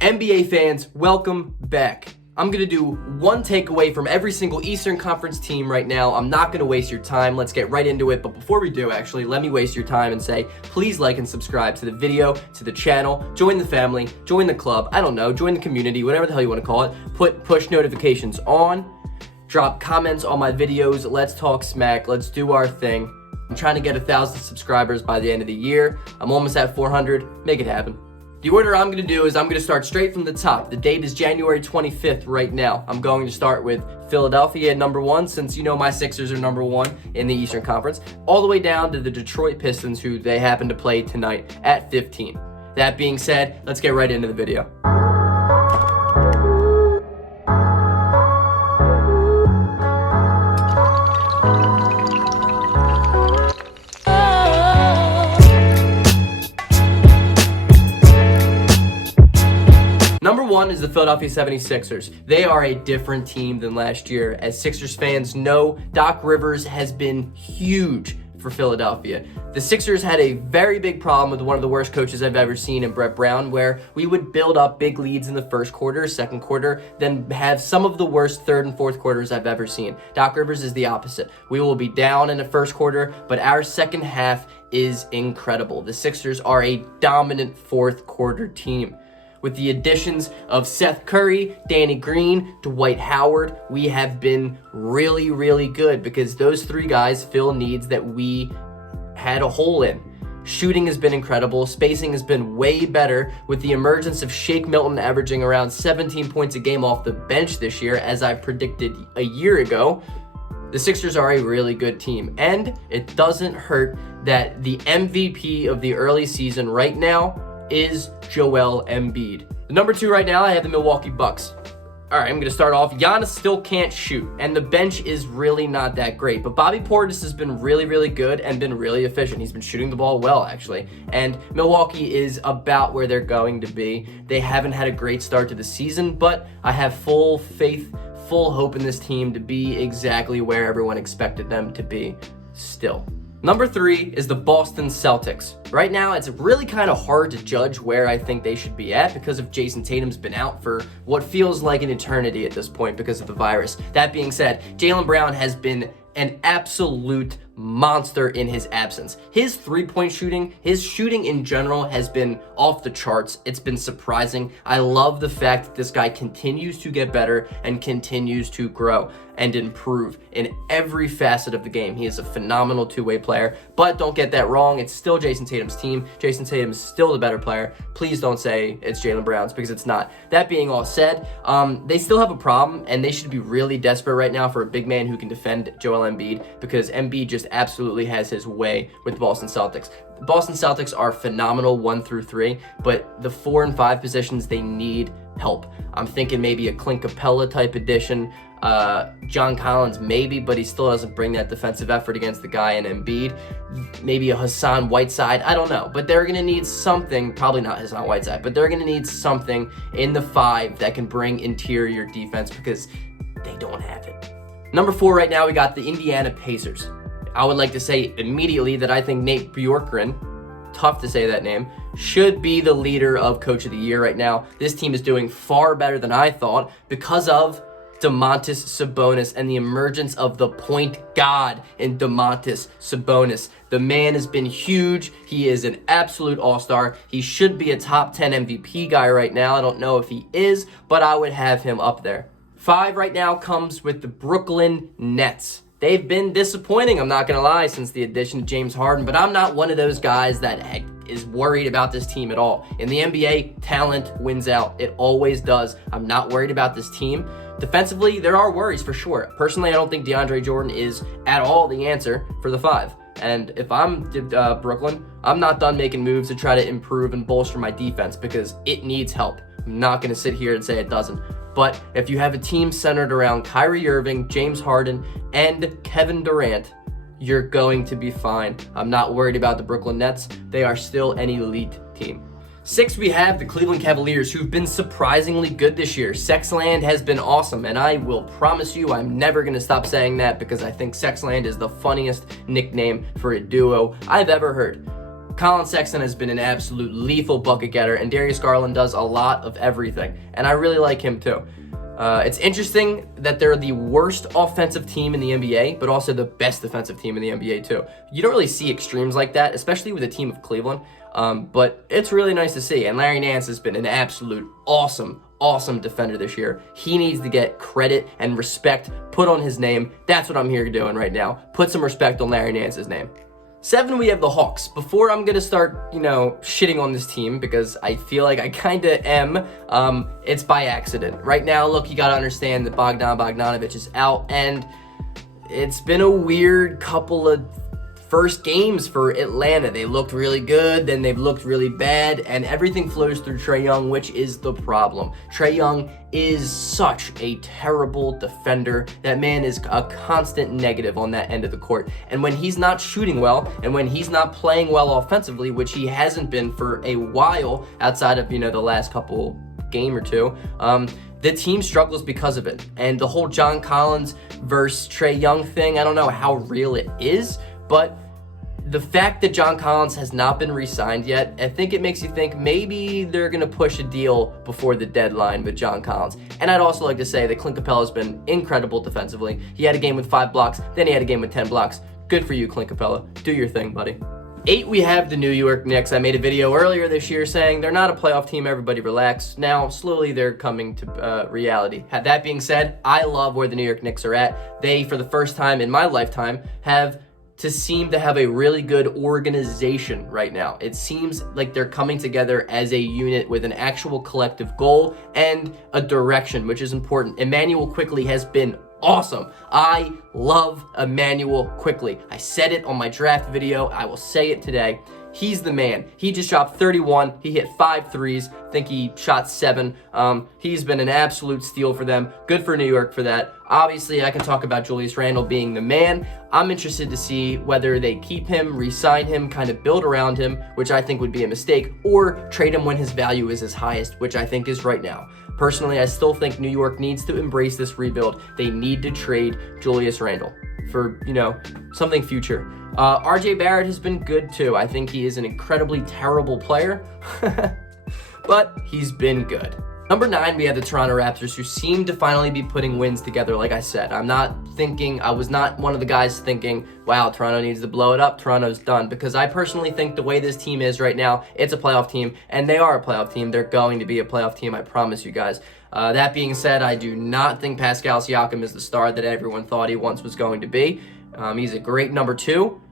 NBA fans, welcome back. I'm going to do one takeaway from every single Eastern Conference team right now. I'm not going to waste your time. Let's get right into it. But before we do, actually, let me waste your time and say, please like and subscribe to the video, to the channel, join the family, join the club, I don't know, join the community, whatever the hell you want to call it. Put push notifications on, drop comments on my videos. Let's talk smack. Let's do our thing. I'm trying to get 1,000 subscribers by the end of the year. I'm almost at 400. Make it happen. The order I'm going to do is I'm going to start straight from the top. The date is January 25th right now. I'm going to start with Philadelphia at number 1, since you know my Sixers are number 1 in the Eastern Conference, all the way down to the Detroit Pistons, who they happen to play tonight at 15. That being said, let's get right into the video. Number 1 is the Philadelphia 76ers. They are a different team than last year. As Sixers fans know, Doc Rivers has been huge for Philadelphia. The Sixers had a very big problem with one of the worst coaches I've ever seen in Brett Brown, where we would build up big leads in the first quarter, second quarter, then have some of the worst third and fourth quarters I've ever seen. Doc Rivers is the opposite. We will be down in the first quarter, but our second half is incredible. The Sixers are a dominant fourth quarter team. With the additions of Seth Curry, Danny Green, Dwight Howard, we have been really, really good because those three guys fill needs that we had a hole in. Shooting has been incredible. Spacing has been way better with the emergence of Shake Milton averaging around 17 points a game off the bench this year, as I predicted a year ago. The Sixers are a really good team, and it doesn't hurt that the MVP of the early season right now is Joel Embiid. The number 2 right now, I have the Milwaukee Bucks. All right, I'm going to start off. Giannis still can't shoot, and the bench is really not that great. But Bobby Portis has been really, really good and been really efficient. He's been shooting the ball well, actually. And Milwaukee is about where they're going to be. They haven't had a great start to the season, but I have full faith, full hope in this team to be exactly where everyone expected them to be still. Number 3 is the Boston Celtics. Right now, it's really kind of hard to judge where I think they should be at because of Jason Tatum's been out for what feels like an eternity at this point because of the virus. That being said, Jaylen Brown has been an absolute monster in his absence. His three-point shooting, his shooting in general has been off the charts. It's been surprising. I love the fact that this guy continues to get better and continues to grow and improve in every facet of the game. He is a phenomenal two-way player, but don't get that wrong. It's still Jason Tatum's team. Jason Tatum is still the better player. Please don't say it's Jaylen Brown's, because it's not. That being all said, they still have a problem, and they should be really desperate right now for a big man who can defend Joel Embiid, because Embiid just absolutely has his way with the Boston Celtics. The Boston Celtics are phenomenal 1 through 3, but the 4 and 5 positions, they need help. I'm thinking maybe a Clint Capella type addition. John Collins maybe, but he still doesn't bring that defensive effort against the guy in Embiid. Maybe a Hassan Whiteside, I don't know, but they're going to need something, probably not Hassan Whiteside, but they're going to need something in the 5 that can bring interior defense, because they don't have it. Number 4 right now, we got the Indiana Pacers. I would like to say immediately that I think Nate Bjorkgren, tough to say that name, should be the leader of Coach of the Year right now. This team is doing far better than I thought because of Domantas Sabonis and the emergence of the point god in Domantas Sabonis. The man has been huge. He is an absolute all-star. He should be a top 10 MVP guy right now. I don't know if he is, but I would have him up there. 5 right now comes with the Brooklyn Nets. They've been disappointing, I'm not going to lie, since the addition of James Harden, but I'm not one of those guys that is worried about this team at all. In the NBA, talent wins out. It always does. I'm not worried about this team. Defensively, there are worries for sure. Personally, I don't think DeAndre Jordan is at all the answer for the 5. And if I'm Brooklyn, I'm not done making moves to try to improve and bolster my defense, because it needs help. I'm not going to sit here and say it doesn't. But if you have a team centered around Kyrie Irving, James Harden, and Kevin Durant, you're going to be fine. I'm not worried about the Brooklyn Nets. They are still an elite team. 6, we have the Cleveland Cavaliers, who've been surprisingly good this year. Sexland has been awesome, and I will promise you I'm never going to stop saying that, because I think Sexland is the funniest nickname for a duo I've ever heard. Colin Sexton has been an absolute lethal bucket getter, and Darius Garland does a lot of everything, and I really like him too. It's interesting that they're the worst offensive team in the NBA, but also the best defensive team in the NBA too. You don't really see extremes like that, especially with a team of Cleveland, but it's really nice to see. And Larry Nance has been an absolute awesome defender this year. He needs to get credit and respect put on his name. That's what I'm here doing right now. Put some respect on Larry Nance's name. 7, we have the Hawks. Before I'm going to start, shitting on this team, because I feel like I kind of am, it's by accident. Right now, look, you got to understand that Bogdan Bogdanovic is out, and it's been a weird couple of first games for Atlanta. They looked really good, then they've looked really bad, and everything flows through Trae Young, which is the problem. Trae Young is such a terrible defender. That man is a constant negative on that end of the court. And when he's not shooting well, and when he's not playing well offensively, which he hasn't been for a while outside of, the last couple game or two, the team struggles because of it. And the whole John Collins versus Trae Young thing, I don't know how real it is, but the fact that John Collins has not been re-signed yet, I think it makes you think maybe they're going to push a deal before the deadline with John Collins. And I'd also like to say that Clint Capella has been incredible defensively. He had a game with 5 blocks, then he had a game with 10 blocks. Good for you, Clint Capella. Do your thing, buddy. 8, we have the New York Knicks. I made a video earlier this year saying they're not a playoff team, everybody relax. Now, slowly they're coming to reality. That being said, I love where the New York Knicks are at. They, for the first time in my lifetime, seem to have a really good organization right now. It seems like they're coming together as a unit with an actual collective goal and a direction, which is important. Emmanuel Quickley has been awesome. I love Emmanuel Quickley. I said it on my draft video. I will say it today. He's the man. He just dropped 31. He hit 5 threes. I think he shot 7. He's been an absolute steal for them. Good for New York for that. Obviously, I can talk about Julius Randle being the man. I'm interested to see whether they keep him, re-sign him, kind of build around him, which I think would be a mistake, or trade him when his value is his highest, which I think is right now. Personally, I still think New York needs to embrace this rebuild. They need to trade Julius Randle for, something future. RJ Barrett has been good too. I think he is an incredibly terrible player, but he's been good. Number 9, we have the Toronto Raptors, who seem to finally be putting wins together. Like I said, I was not one of the guys thinking, wow, Toronto needs to blow it up, Toronto's done. Because I personally think the way this team is right now, it's a playoff team, and they are a playoff team. They're going to be a playoff team, I promise you guys. That being said, I do not think Pascal Siakam is the star that everyone thought he once was going to be. He's a great number 2.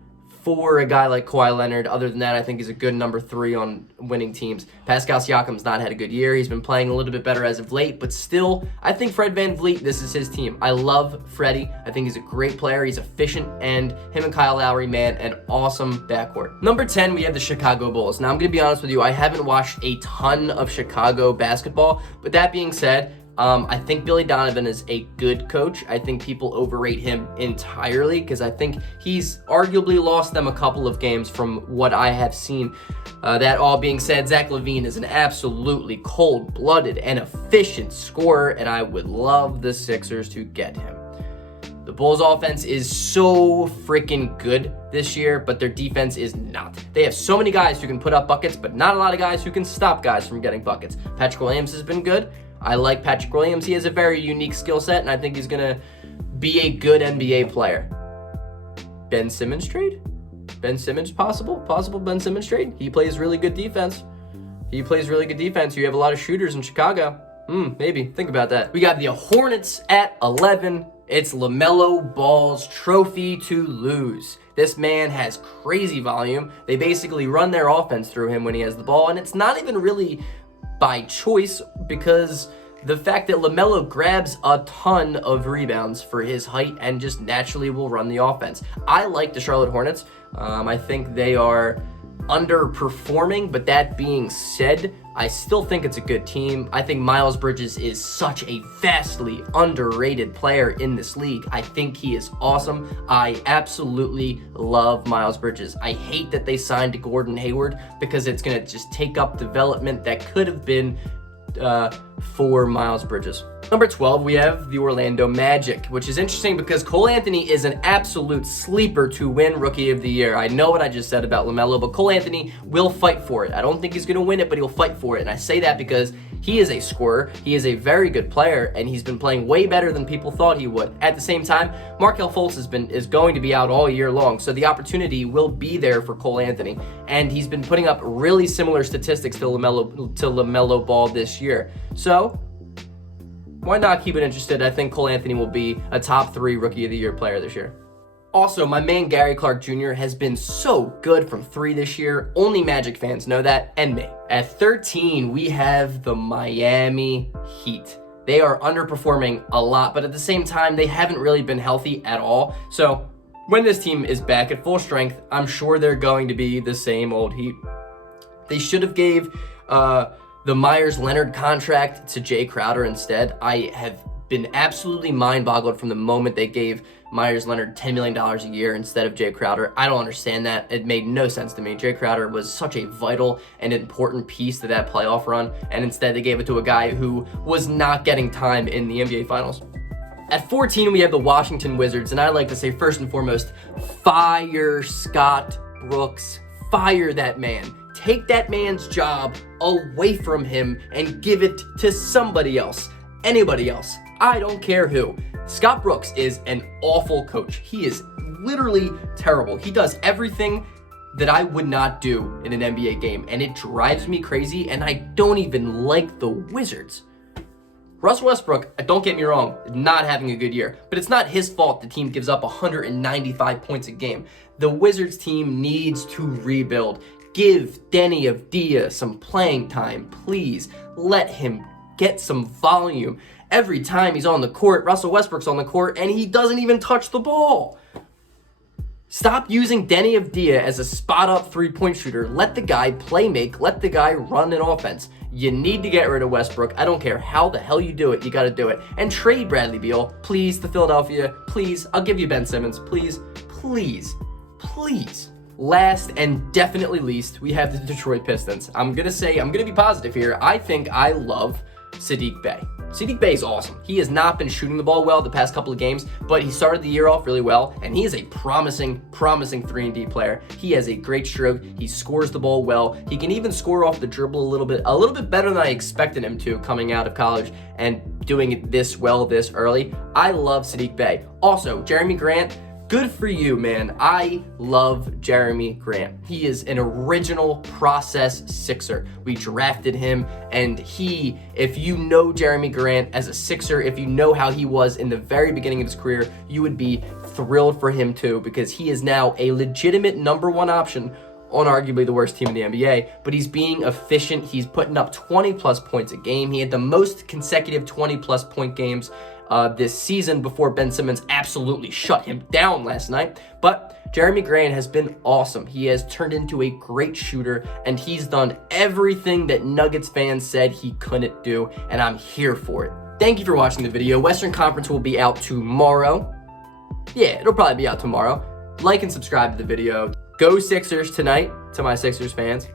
For a guy like Kawhi Leonard. Other than that, I think he's a good number 3 on winning teams. Pascal Siakam's not had a good year. He's been playing a little bit better as of late, but still, I think Fred VanVleet, this is his team. I love Freddie. I think he's a great player. He's efficient, and him and Kyle Lowry, man, an awesome backcourt. Number 10, we have the Chicago Bulls. Now, I'm going to be honest with you, I haven't watched a ton of Chicago basketball, but that being said, I think Billy Donovan is a good coach. I think people overrate him entirely because I think he's arguably lost them a couple of games from what I have seen. That all being said, Zach LaVine is an absolutely cold-blooded and efficient scorer, and I would love the Sixers to get him. The Bulls' offense is so freaking good this year, but their defense is not. They have so many guys who can put up buckets, but not a lot of guys who can stop guys from getting buckets. Patrick Williams has been good. I like Patrick Williams. He has a very unique skill set, and I think he's going to be a good NBA player. Ben Simmons trade? Ben Simmons possible? Possible Ben Simmons trade? He plays really good defense. You have a lot of shooters in Chicago. Maybe. Think about that. We got the Hornets at 11. It's LaMelo Ball's trophy to lose. This man has crazy volume. They basically run their offense through him when he has the ball, and it's not even really by choice, because the fact that LaMelo grabs a ton of rebounds for his height and just naturally will run the offense. I like the Charlotte Hornets. I think they are underperforming, but that being said, I still think it's a good team. I think Miles Bridges is such a vastly underrated player in this league. I think he is awesome. I absolutely love Miles Bridges. I hate that they signed Gordon Hayward because it's going to just take up development that could have been for Miles Bridges. Number 12, we have the Orlando Magic, which is interesting because Cole Anthony is an absolute sleeper to win Rookie of the Year. I know what I just said about LaMelo, but Cole Anthony will fight for it. I don't think he's going to win it, but he'll fight for it. And I say that because he is a scorer, he is a very good player, and he's been playing way better than people thought he would. At the same time, Markelle Fultz is going to be out all year long, so the opportunity will be there for Cole Anthony. And he's been putting up really similar statistics to LaMelo Ball this year. So why not keep it interested? I think Cole Anthony will be a top 3 Rookie of the Year player this year. Also, my man Gary Clark Jr. has been so good from 3 this year. Only Magic fans know that, and me. At 13, we have the Miami Heat. They are underperforming a lot, but at the same time, they haven't really been healthy at all. So when this team is back at full strength, I'm sure they're going to be the same old Heat. They should have gave the Myers-Leonard contract to Jay Crowder instead. I have been absolutely mind-boggled from the moment they gave Myers-Leonard $10 million a year instead of Jay Crowder. I don't understand that. It made no sense to me. Jay Crowder was such a vital and important piece to that playoff run, and instead they gave it to a guy who was not getting time in the NBA Finals. At 14, we have the Washington Wizards, and I'd like to say first and foremost, fire Scott Brooks. Fire that man. Take that man's job away from him and give it to somebody else. Anybody else. I don't care who. Scott Brooks is an awful coach. He is literally terrible. He does everything that I would not do in an NBA game, and it drives me crazy, and I don't even like the Wizards. Russell Westbrook, don't get me wrong, not having a good year, but it's not his fault the team gives up 195 points a game. The Wizards team needs to rebuild. Give Denny Avdija some playing time, please. Let him get some volume. Every time he's on the court, Russell Westbrook's on the court, and he doesn't even touch the ball. Stop using Denny Avdija as a spot-up three-point shooter. Let the guy play make. Let the guy run an offense. You need to get rid of Westbrook. I don't care how the hell you do it. You got to do it. And trade Bradley Beal, please, to Philadelphia. Please. I'll give you Ben Simmons. Please. Please. Please. Last and definitely least, we have the Detroit Pistons. I'm going to be positive here. I think I love Saddiq Bey. Saddiq Bey is awesome. He has not been shooting the ball well the past couple of games, but he started the year off really well, and he is a promising 3-and-D player. He has a great stroke. He scores the ball well. He can even score off the dribble a little bit better than I expected him to coming out of college and doing it this well this early. I love Saddiq Bey. Also, Jeremy Grant, good for you, man. I love Jeremy Grant. He is an original process Sixer. We drafted him, and if you know Jeremy Grant as a Sixer, if you know how he was in the very beginning of his career, you would be thrilled for him too, because he is now a legitimate number 1 option on arguably the worst team in the NBA, but he's being efficient. He's putting up 20-plus points a game. He had the most consecutive 20-plus point games this season before Ben Simmons absolutely shut him down last night. But Jeremy Grant has been awesome. He has turned into a great shooter, and he's done everything that Nuggets fans said he couldn't do, and I'm here for it. Thank you for watching the video. Western Conference will be out tomorrow. Yeah, it'll probably be out tomorrow. Like and subscribe to the video. Go Sixers tonight, to my Sixers fans.